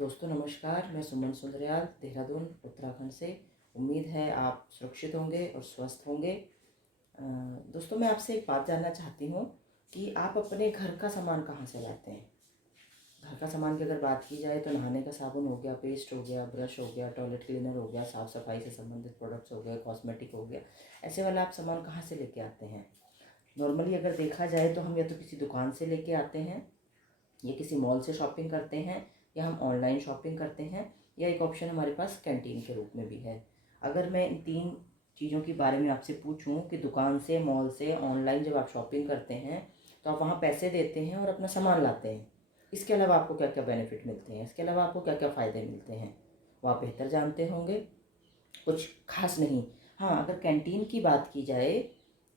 दोस्तों नमस्कार, मैं सुमन सुंदरयाल देहरादून उत्तराखंड से। उम्मीद है आप सुरक्षित होंगे और स्वस्थ होंगे। दोस्तों मैं आपसे एक बात जानना चाहती हूँ कि आप अपने घर का सामान कहाँ से लाते हैं। घर का सामान की अगर बात की जाए तो नहाने का साबुन हो गया, पेस्ट हो गया, ब्रश हो गया, टॉयलेट क्लीनर हो गया, साफ़ सफाई से संबंधित प्रोडक्ट्स हो गए, कॉस्मेटिक हो गया। ऐसे वाला आप सामान कहाँ से लेके आते हैं। नॉर्मली अगर देखा जाए तो हम या तो किसी दुकान से लेके आते हैं, या किसी मॉल से शॉपिंग करते हैं, या हम ऑनलाइन शॉपिंग करते हैं, या एक ऑप्शन हमारे पास कैंटीन के रूप में भी है। अगर मैं इन तीन चीज़ों के बारे में आपसे पूछूं कि दुकान से, मॉल से, ऑनलाइन जब आप शॉपिंग करते हैं तो आप वहाँ पैसे देते हैं और अपना सामान लाते हैं, इसके अलावा आपको क्या क्या बेनिफिट मिलते हैं, इसके अलावा आपको क्या क्या फ़ायदे मिलते हैं, वो आप बेहतर जानते होंगे। कुछ खास नहीं। हाँ, अगर कैंटीन की बात की जाए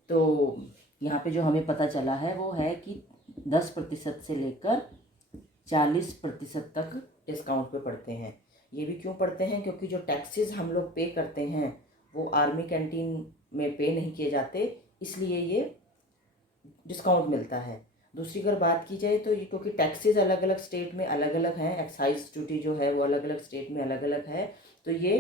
तो यहाँ पे जो हमें पता चला है वो है कि 10% से लेकर 40% तक डिस्काउंट पे पड़ते हैं। ये भी क्यों पड़ते हैं, क्योंकि जो टैक्सेस हम लोग पे करते हैं वो आर्मी कैंटीन में पे नहीं किए जाते, इसलिए ये डिस्काउंट मिलता है। दूसरी अगर बात की जाए तो ये क्योंकि टैक्सेस अलग अलग स्टेट में अलग अलग हैं, एक्साइज ड्यूटी जो है वो अलग अलग स्टेट में अलग अलग है, तो ये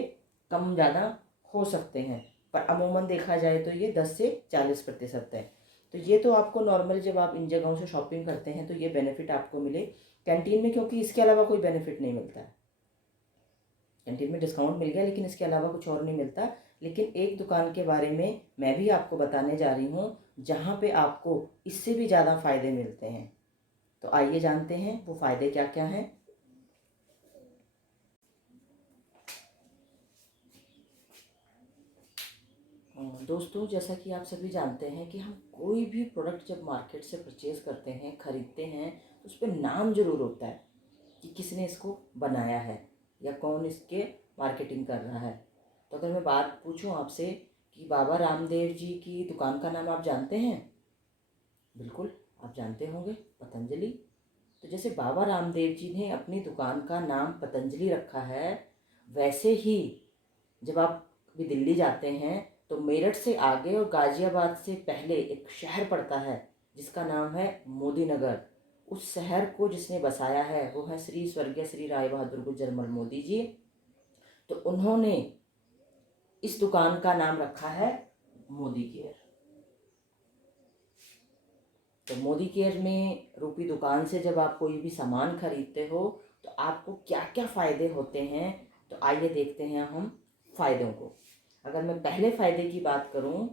कम ज़्यादा हो सकते हैं, पर अमूमन देखा जाए तो ये 10 से 40% है। तो ये तो आपको नॉर्मल जब आप इन जगहों से शॉपिंग करते हैं तो ये बेनिफिट आपको मिले। कैंटीन में क्योंकि इसके अलावा कोई बेनिफिट नहीं मिलता है। कैंटीन में डिस्काउंट मिल गया लेकिन इसके अलावा कुछ और नहीं मिलता। लेकिन एक दुकान के बारे में मैं भी आपको बताने जा रही हूँ जहाँ पे आपको इससे भी ज़्यादा फ़ायदे मिलते हैं। तो आइए जानते हैं वो फ़ायदे क्या क्या हैं। दोस्तों जैसा कि आप सभी जानते हैं कि हम कोई भी प्रोडक्ट जब मार्केट से परचेज़ करते हैं, ख़रीदते हैं, तो उस पर नाम ज़रूर होता है कि किसने इसको बनाया है या कौन इसके मार्केटिंग कर रहा है। तो अगर मैं बात पूछूं आपसे कि बाबा रामदेव जी की दुकान का नाम आप जानते हैं। बिल्कुल आप जानते होंगे, पतंजलि। तो जैसे बाबा रामदेव जी ने अपनी दुकान का नाम पतंजलि रखा है, वैसे ही जब आप कभी दिल्ली जाते हैं तो मेरठ से आगे और गाज़ियाबाद से पहले एक शहर पड़ता है जिसका नाम है मोदी नगर। उस शहर को जिसने बसाया है वो है श्री स्वर्गीय श्री राय बहादुर गुजरमल मोदी जी। तो उन्होंने इस दुकान का नाम रखा है मोदी केयर। तो मोदी केयर में रूपी दुकान से जब आप कोई भी सामान खरीदते हो तो आपको क्या क्या फ़ायदे होते हैं, तो आइए देखते हैं हम फ़ायदों को। अगर मैं पहले फ़ायदे की बात करूं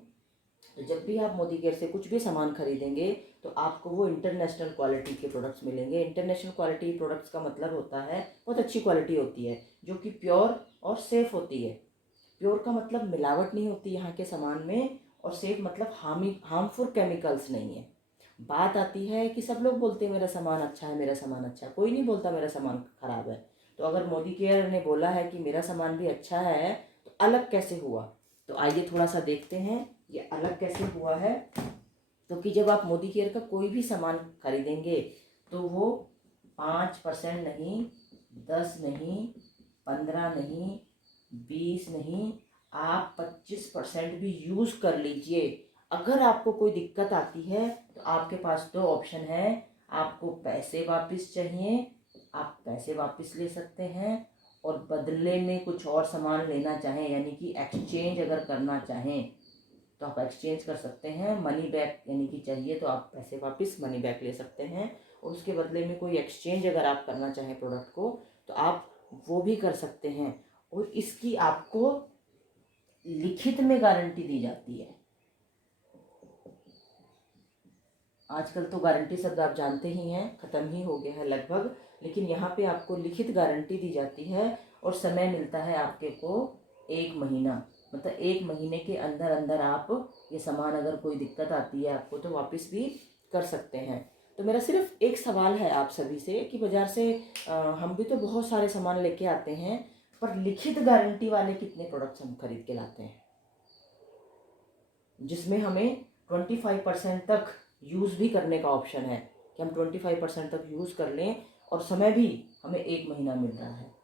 तो जब भी आप मोदी केयर से कुछ भी सामान खरीदेंगे तो आपको वो इंटरनेशनल क्वालिटी के प्रोडक्ट्स मिलेंगे। इंटरनेशनल क्वालिटी प्रोडक्ट्स का मतलब होता है बहुत अच्छी क्वालिटी होती है, जो कि प्योर और सेफ़ होती है। प्योर का मतलब मिलावट नहीं होती यहाँ के सामान में, और सेफ मतलब हार्मफुल केमिकल्स नहीं है। बात आती है कि सब लोग बोलते हैं मेरा सामान अच्छा है, मेरा सामान अच्छा है, कोई नहीं बोलता मेरा सामान ख़राब है। तो अगर मोदी केयर ने बोला है कि मेरा सामान भी अच्छा है तो अलग कैसे हुआ, तो आइए थोड़ा सा देखते हैं ये अलग कैसे हुआ है। तो कि जब आप मोदी केयर का कोई भी सामान खरीदेंगे तो वो 5% नहीं, 10 नहीं, 15 नहीं, 20 नहीं, आप 25% भी यूज़ कर लीजिए। अगर आपको कोई दिक्कत आती है तो आपके पास दो ऑप्शन है। आपको पैसे वापस चाहिए, आप पैसे वापस ले सकते हैं, और बदले में कुछ और सामान लेना चाहें यानी कि एक्सचेंज अगर करना चाहें तो आप एक्सचेंज कर सकते हैं। मनी बैक यानी कि चाहिए तो आप पैसे वापस मनी बैक ले सकते हैं, और उसके बदले में कोई एक्सचेंज अगर आप करना चाहें प्रोडक्ट को तो आप वो भी कर सकते हैं। और इसकी आपको लिखित में गारंटी दी जाती है। आजकल तो गारंटी शब्द आप जानते ही हैं, ख़त्म ही हो गया है लगभग, लेकिन यहाँ पे आपको लिखित गारंटी दी जाती है और समय मिलता है आपके को 1 महीना। मतलब 1 महीने के अंदर अंदर आप ये सामान अगर कोई दिक्कत आती है आपको तो वापस भी कर सकते हैं। तो मेरा सिर्फ एक सवाल है आप सभी से कि बाज़ार से हम भी तो बहुत सारे सामान लेके आते हैं, पर लिखित गारंटी वाले कितने प्रोडक्ट्स हम खरीद के लाते हैं जिसमें हमें 25% तक यूज़ भी करने का ऑप्शन है कि हम 25% तक यूज़ कर लें, और समय भी हमें 1 महीना मिल रहा है।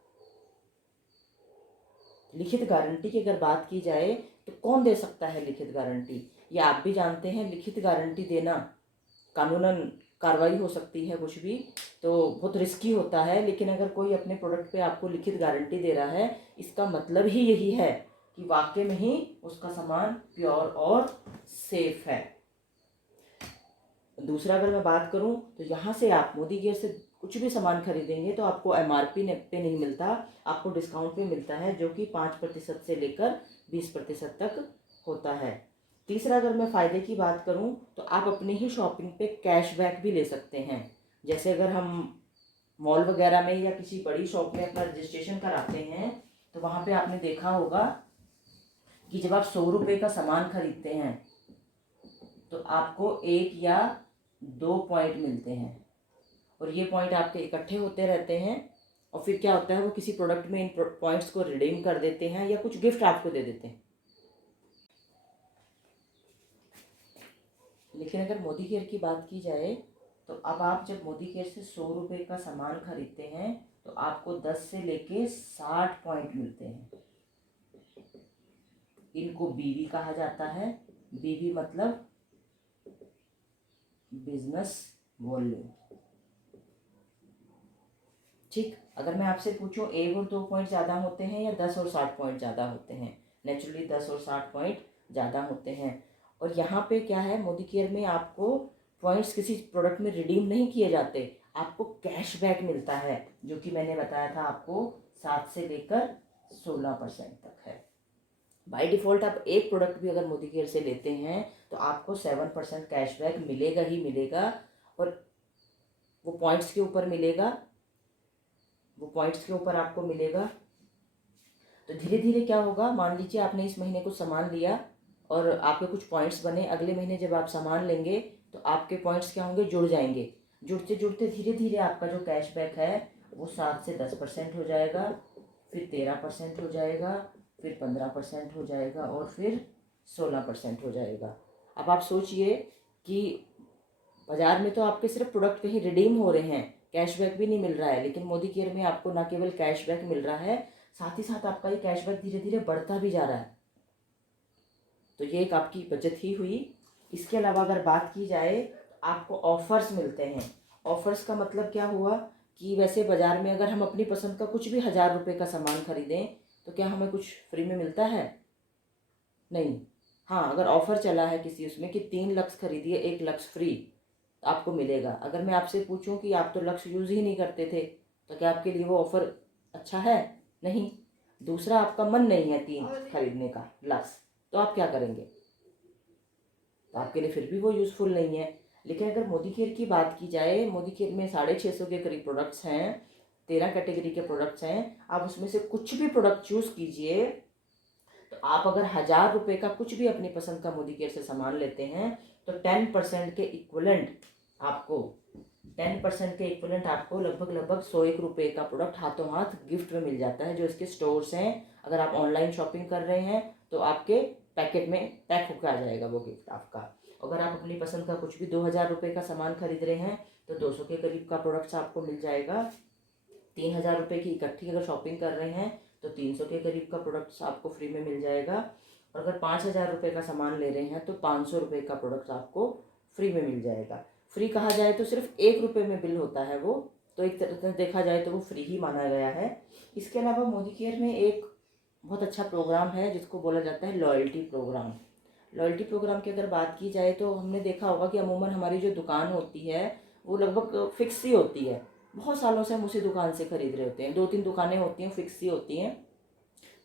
लिखित गारंटी की अगर बात की जाए तो कौन दे सकता है लिखित गारंटी, ये आप भी जानते हैं। लिखित गारंटी देना कानूनन कार्रवाई हो सकती है, कुछ भी, तो बहुत रिस्की होता है। लेकिन अगर कोई अपने प्रोडक्ट पे आपको लिखित गारंटी दे रहा है, इसका मतलब ही यही है कि वाकई में ही उसका सामान प्योर और सेफ है। दूसरा अगर मैं बात करूं तो यहाँ से आप मोदी केयर से कुछ भी सामान खरीदेंगे तो आपको MRP पे नहीं मिलता, आपको डिस्काउंट पे मिलता है, जो कि 5% से लेकर 20% तक होता है। तीसरा अगर मैं फ़ायदे की बात करूं तो आप अपनी ही शॉपिंग पे कैशबैक भी ले सकते हैं। जैसे अगर हम मॉल वगैरह में या किसी बड़ी शॉप में अपना रजिस्ट्रेशन कराते हैं तो वहाँ पे आपने देखा होगा कि जब आप 100 रुपये का सामान खरीदते हैं तो आपको 1 या 2 पॉइंट मिलते हैं, और ये पॉइंट आपके इकट्ठे होते रहते हैं, और फिर क्या होता है, वो किसी प्रोडक्ट में इन पॉइंट्स को रिडीम कर देते हैं या कुछ गिफ्ट आपको दे देते हैं। लेकिन अगर मोदी केयर की बात की जाए तो अब आप जब मोदी केयर से 100 रुपये का सामान खरीदते हैं तो आपको 10 से लेके 60 पॉइंट मिलते हैं। इनको बीवी कहा जाता है। बीवी मतलब बिजनेस वॉल्यूम। ठीक, अगर मैं आपसे पूछूं 1 और 2 पॉइंट ज़्यादा होते हैं या 10 और 60 पॉइंट ज़्यादा होते हैं? नेचुरली 10 और 60 पॉइंट ज़्यादा होते हैं। और यहाँ पे क्या है, मोदी केयर में आपको पॉइंट्स किसी प्रोडक्ट में रिडीम नहीं किए जाते, आपको कैशबैक मिलता है, जो कि मैंने बताया था आपको 7 से लेकर 16% तक है। बाय डिफ़ॉल्ट आप एक प्रोडक्ट भी अगर मोदी केयर से लेते हैं तो आपको 7% कैशबैक मिलेगा ही मिलेगा, और वो पॉइंट्स के ऊपर मिलेगा, वो पॉइंट्स के ऊपर आपको मिलेगा। तो धीरे धीरे क्या होगा, मान लीजिए आपने इस महीने कुछ सामान लिया और आपके कुछ पॉइंट्स बने, अगले महीने जब आप सामान लेंगे तो आपके पॉइंट्स क्या होंगे, जुड़ जाएंगे। जुड़ते जुड़ते धीरे धीरे आपका जो कैशबैक है वो 7 से 10% हो जाएगा, फिर 13% हो जाएगा, फिर 15% हो जाएगा, और फिर 16% हो जाएगा। अब आप सोचिए कि बाज़ार में तो आपके सिर्फ प्रोडक्ट कहीं रिडीम हो रहे हैं, कैशबैक भी नहीं मिल रहा है, लेकिन मोदी केयर में आपको ना केवल कैशबैक मिल रहा है, साथ ही साथ आपका ये कैशबैक धीरे धीरे बढ़ता भी जा रहा है। तो ये एक आपकी बचत ही हुई। इसके अलावा अगर बात की जाए तो आपको ऑफर्स मिलते हैं। ऑफर्स का मतलब क्या हुआ कि वैसे बाज़ार में अगर हम अपनी पसंद का कुछ भी 1000 रुपये का सामान खरीदें तो क्या हमें कुछ फ्री में मिलता है? नहीं। हाँ, अगर ऑफ़र चला है किसी उसमें कि 3 लक्स खरीदिए 1 लक्स फ्री, तो आपको मिलेगा। अगर मैं आपसे पूछूं कि आप तो लक्स यूज़ ही नहीं करते थे, तो क्या आपके लिए वो ऑफ़र अच्छा है? नहीं। दूसरा, आपका मन नहीं है 3 खरीदने का लक्स, तो आप क्या करेंगे? तो आपके लिए फिर भी वो यूज़फुल नहीं है। लेकिन अगर मोदी केयर की बात की जाए, मोदी केयर में 650 के करीब प्रोडक्ट्स हैं, 13 कैटेगरी के प्रोडक्ट्स हैं। आप उसमें से कुछ भी प्रोडक्ट चूज़ कीजिए, तो आप अगर 1000 रुपये का कुछ भी अपनी पसंद का मोदी केयर से सामान लेते हैं तो 10% के इक्वलेंट आपको 10% के इक्वलेंट आपको लगभग 101 रुपये का प्रोडक्ट हाथों हाथ गिफ्ट में मिल जाता है, जो इसके स्टोर्स हैं। अगर आप ऑनलाइन शॉपिंग कर रहे हैं तो आपके पैकेट में पैक होकर आ जाएगा वो गिफ्ट आपका। अगर आप अपनी पसंद का कुछ भी 2000 रुपये का सामान खरीद रहे हैं तो 200 के करीब का प्रोडक्ट्स आपको मिल जाएगा। 3000 रुपये की इकट्ठी अगर शॉपिंग कर रहे हैं तो 300 के करीब का प्रोडक्ट्स आपको फ्री में मिल जाएगा। और अगर 5000 रुपये का सामान ले रहे हैं तो 500 रुपये का प्रोडक्ट आपको फ्री में मिल जाएगा। फ्री कहा जाए तो सिर्फ 1 रुपये में बिल होता है वो, तो एक तरह से देखा जाए तो वो फ्री ही माना गया है। इसके अलावा मोदी केयर में एक बहुत अच्छा प्रोग्राम है जिसको बोला जाता है लॉयल्टी प्रोग्राम। लॉयल्टी प्रोग्राम की अगर बात की जाए तो हमने देखा होगा कि अमूमन हमारी जो दुकान होती है वो लगभग फिक्स ही होती है। बहुत सालों से हम उसी दुकान से खरीद रहे होते हैं, 2-3 दुकानें होती हैं फिक्स ही होती हैं।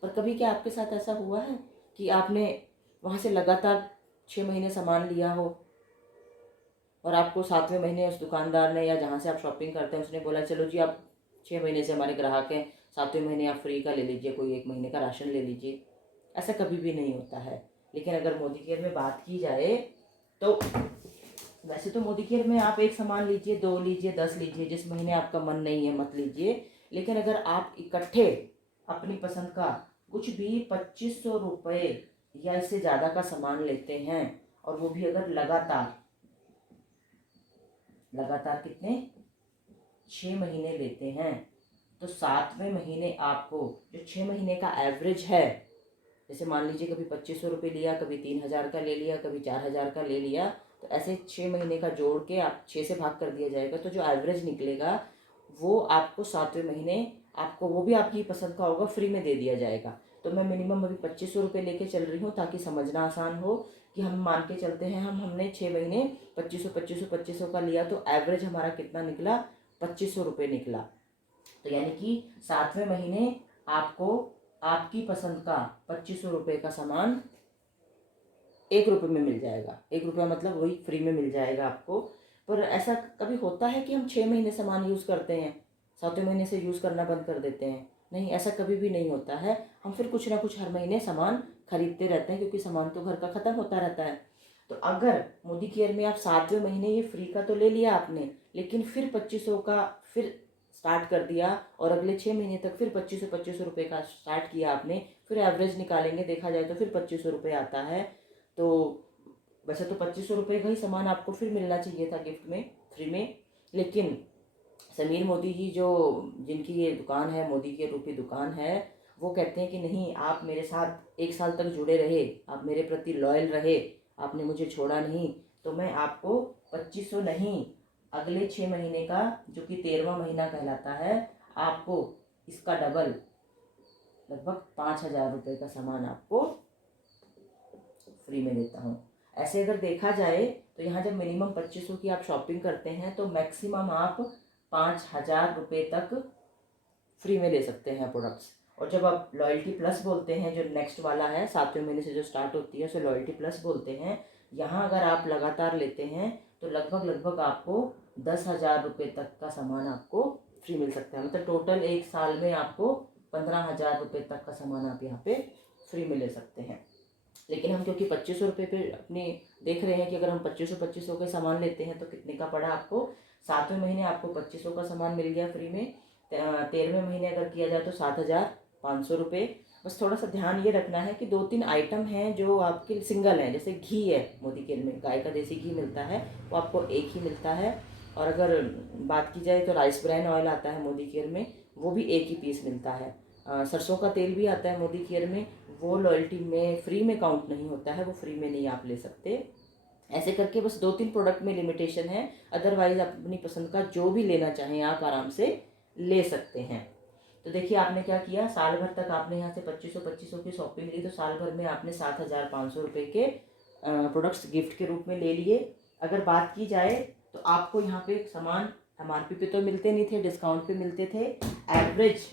पर कभी क्या आपके साथ ऐसा हुआ है कि आपने वहाँ से लगातार 6 महीने सामान लिया हो और आपको 7वें महीने उस दुकानदार ने या जहाँ से आप शॉपिंग करते हैं उसने बोला चलो जी आप 6 महीने से हमारे ग्राहक हैं, 7वें महीने आप फ्री का ले लीजिए, कोई 1 महीने का राशन ले लीजिए? ऐसा कभी भी नहीं होता है। लेकिन अगर मोदी केयर में बात की जाए तो वैसे तो मोदी केयर में आप एक सामान लीजिए, 2 लीजिए, 10 लीजिए, जिस महीने आपका मन नहीं है मत लीजिए। लेकिन अगर आप इकट्ठे अपनी पसंद का कुछ भी 2500 रुपये या इससे ज़्यादा का सामान लेते हैं, और वो भी अगर लगातार कितने 6 महीने लेते हैं, तो 7वें महीने आपको जो 6 महीने का एवरेज है, जैसे मान लीजिए कभी 2500 रुपये लिया, कभी 3000 का ले लिया, कभी 4000 का ले लिया, तो ऐसे 6 महीने का जोड़ के आप 6 से भाग कर दिया जाएगा, तो जो एवरेज निकलेगा वो आपको 7वें महीने आपको वो भी आपकी पसंद का होगा, फ्री में दे दिया जाएगा। तो मैं मिनिमम अभी 2500 रुपये लेके चल रही हूँ ताकि समझना आसान हो कि हम मान के चलते हैं हमने 6 महीने 2500 का लिया, तो एवरेज हमारा कितना निकला, 2500 रुपये निकला। तो यानी कि 7वें महीने आपको आपकी पसंद का 2500 रुपये का सामान 1 रुपये में मिल जाएगा। 1 रुपया मतलब वही फ्री में मिल जाएगा आपको। पर ऐसा कभी होता है कि हम 6 महीने सामान यूज़ करते हैं, 7वें महीने से यूज़ करना बंद कर देते हैं? नहीं, ऐसा कभी भी नहीं होता है। हम फिर कुछ ना कुछ हर महीने सामान खरीदते रहते हैं, क्योंकि सामान तो घर का ख़त्म होता रहता है। तो अगर मोदी केयर में आप 7वें महीने ये फ्री का तो ले लिया आपने, लेकिन फिर 2500 का फिर स्टार्ट कर दिया और अगले 6 महीने तक फिर 2500 का स्टार्ट किया आपने, फिर एवरेज निकालेंगे, देखा जाए तो फिर 2500 आता है। तो वैसे तो 2500 का ही सामान आपको फिर मिलना चाहिए था गिफ्ट में, फ्री में, लेकिन समीर मोदी जी जो जिनकी ये दुकान है, मोदी के रूपी दुकान है, वो कहते हैं कि नहीं, आप मेरे साथ 1 साल तक जुड़े रहे, आप मेरे प्रति लॉयल रहे, आपने मुझे छोड़ा नहीं, तो मैं आपको 2500 नहीं, अगले 6 महीने का जो कि 13वां महीना कहलाता है, आपको इसका डबल लगभग 5000 रुपये का सामान आपको फ्री में देता हूँ। ऐसे अगर देखा जाए तो यहाँ जब मिनिमम 2500 की आप शॉपिंग करते हैं तो मैक्सिमम आप 5000 रुपये तक फ्री में ले सकते हैं प्रोडक्ट्स। और जब आप लॉयल्टी प्लस बोलते हैं, जो नेक्स्ट वाला है 7वें महीने से जो स्टार्ट होती है उसे लॉयल्टी प्लस बोलते हैं, यहाँ अगर आप लगातार लेते हैं तो लगभग लगभग आपको 10,000 रुपये तक का सामान आपको फ्री मिल सकता है। मतलब टोटल 1 साल में आपको 15,000 रुपये तक का सामान आप यहाँ पे फ्री में ले सकते हैं। लेकिन हम क्योंकि 2500 रुपये पे अपने देख रहे हैं कि अगर हम 2500 के सामान लेते हैं तो कितने का पड़ा आपको, 7वें महीने आपको 2500 का सामान मिल गया फ्री में, 13वें महीने अगर किया जाए तो 7,500 रुपये। बस थोड़ा सा ध्यान ये रखना है कि 2-3 आइटम हैं जो आपके सिंगल हैं, जैसे घी है, मोदी केयर में गाय का देसी घी मिलता है, वो आपको एक ही मिलता है। और अगर बात की जाए तो राइस ब्रान ऑयल आता है मोदी केयर में, वो भी एक ही पीस मिलता है। सरसों का तेल भी आता है मोदी केयर में, वो लॉयल्टी में फ्री में काउंट नहीं होता है, वो फ्री में नहीं आप ले सकते। ऐसे करके बस 2-3 प्रोडक्ट में लिमिटेशन है, अदरवाइज आप अपनी पसंद का जो भी लेना चाहें आप आराम से ले सकते हैं। तो देखिए आपने क्या किया, साल भर तक आपने यहाँ से 2500 की शॉपिंग ली, तो साल भर में आपने 7,500 रुपये के प्रोडक्ट्स गिफ्ट के रूप में ले लिए। अगर बात की जाए तो आपको यहाँ पे सामान MRP पे तो मिलते नहीं थे, डिस्काउंट पे मिलते थे। एवरेज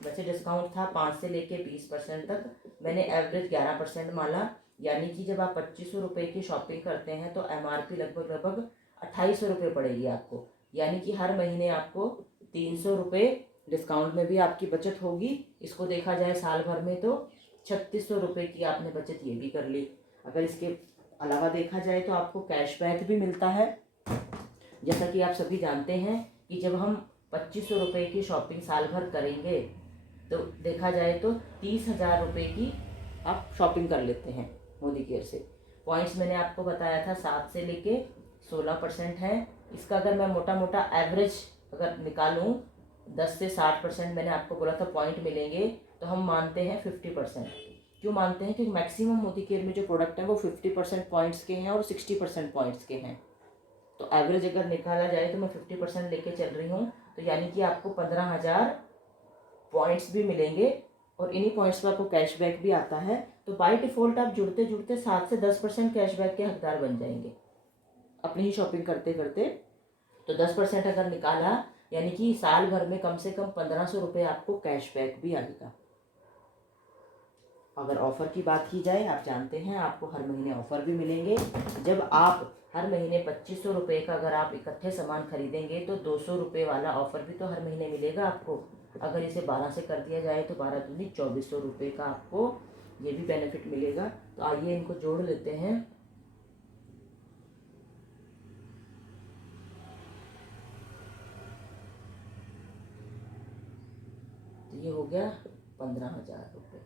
वैसे डिस्काउंट था 5 से लेके 20% तक, मैंने एवरेज 11% माना, यानी कि जब आप 2500 रुपये की शॉपिंग करते हैं तो MRP लगभग लगभग 2800 रुपये पड़ेगी आपको, यानी कि हर महीने आपको 300 रुपये डिस्काउंट में भी आपकी बचत होगी। इसको देखा जाए साल भर में तो 3600 रुपये की आपने बचत ये भी कर ली। अगर इसके अलावा देखा जाए तो आपको कैशबैक भी मिलता है। जैसा कि आप सभी जानते हैं कि जब हम 2500 रुपये की शॉपिंग साल भर करेंगे तो देखा जाए तो 30,000 रुपये की आप शॉपिंग कर लेते हैं मोदी केयर से। पॉइंट्स मैंने आपको बताया था 7 से लेके 16% है। इसका अगर मैं मोटा मोटा एवरेज अगर निकालूँ 10 से 60% मैंने आपको बोला था पॉइंट मिलेंगे, तो हम मानते हैं 50%। क्यों मानते हैं? क्योंकि मैक्सिमम मोदी केयर में जो प्रोडक्ट है वो 50% पॉइंट्स के हैं और 60% पॉइंट्स के हैं। तो एवरेज अगर निकाला जाए तो मैं 50% लेके चल रही हूँ, तो यानी कि आपको 15,000 पॉइंट्स भी मिलेंगे और इन्हीं पॉइंट्स पर आपको कैशबैक भी आता है। तो बाय डिफ़ॉल्ट आप जुड़ते जुड़ते 7 से 10% कैशबैक के हकदार बन जाएंगे अपनी ही शॉपिंग करते करते। तो 10% अगर निकाला यानी कि साल भर में कम से कम 1500 रुपये आपको कैशबैक भी आएगा। अगर ऑफ़र की बात की जाए, आप जानते हैं आपको हर महीने ऑफ़र भी मिलेंगे। जब आप हर महीने 2500 रुपये का अगर आप इकट्ठे सामान खरीदेंगे तो 200 रुपये वाला ऑफ़र भी तो हर महीने मिलेगा आपको। अगर इसे 12 से कर दिया जाए तो 12 दूनी 2400 रुपये का आपको ये भी बेनिफिट मिलेगा। तो आइए इनको जोड़ लेते हैं। तो ये हो गया 15,000 रुपये,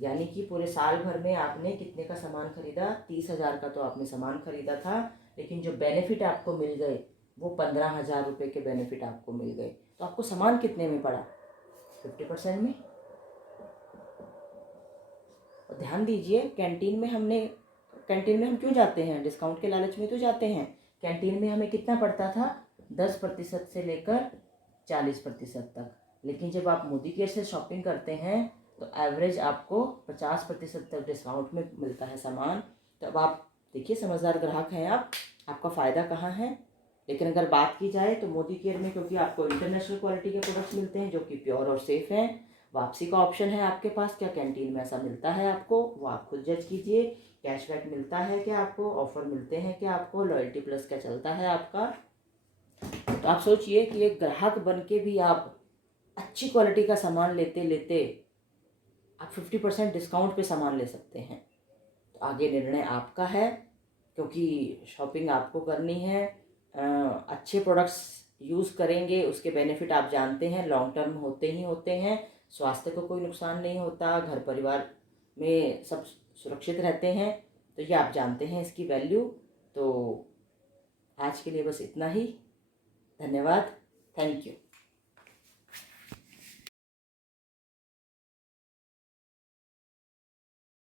यानी कि पूरे साल भर में आपने कितने का सामान खरीदा? 30,000 का तो आपने सामान खरीदा था, लेकिन जो बेनिफिट आपको मिल गए वो 15,000 रुपये के बेनिफिट आपको मिल गए। तो आपको सामान कितने में पड़ा? 50% में। और ध्यान दीजिए कैंटीन में हमने कैंटीन में हम क्यों जाते हैं? डिस्काउंट के लालच में तो जाते हैं। कैंटीन में हमें कितना पड़ता था? 10% से लेकर 40% तक। लेकिन जब आप मोदी केयर से शॉपिंग करते हैं तो एवरेज आपको 50% तक डिस्काउंट में मिलता है सामान। तो अब आप देखिए, समझदार ग्राहक हैं आप, आपका फ़ायदा कहाँ है। लेकिन अगर बात की जाए तो मोदी केयर में क्योंकि आपको इंटरनेशनल क्वालिटी के प्रोडक्ट्स मिलते हैं जो कि प्योर और सेफ़ हैं, वापसी का ऑप्शन है आपके पास। क्या कैंटीन में ऐसा मिलता है आपको? वो आप खुद जज कीजिए। कैशबैक मिलता है क्या आपको? ऑफ़र मिलते हैं क्या आपको? लॉयल्टी प्लस क्या चलता है आपका? तो आप सोचिए कि एक ग्राहक बन के भी आप अच्छी क्वालिटी का सामान लेते लेते आप 50% डिस्काउंट पे सामान ले सकते हैं। तो आगे निर्णय आपका है, क्योंकि शॉपिंग आपको करनी है। अच्छे प्रोडक्ट्स यूज़ करेंगे, उसके बेनिफिट आप जानते हैं, लॉन्ग टर्म होते ही होते हैं। स्वास्थ्य को कोई नुकसान नहीं होता, घर परिवार में सब सुरक्षित रहते हैं। तो ये आप जानते हैं इसकी वैल्यू। तो आज के लिए बस इतना ही। धन्यवाद। Thank you.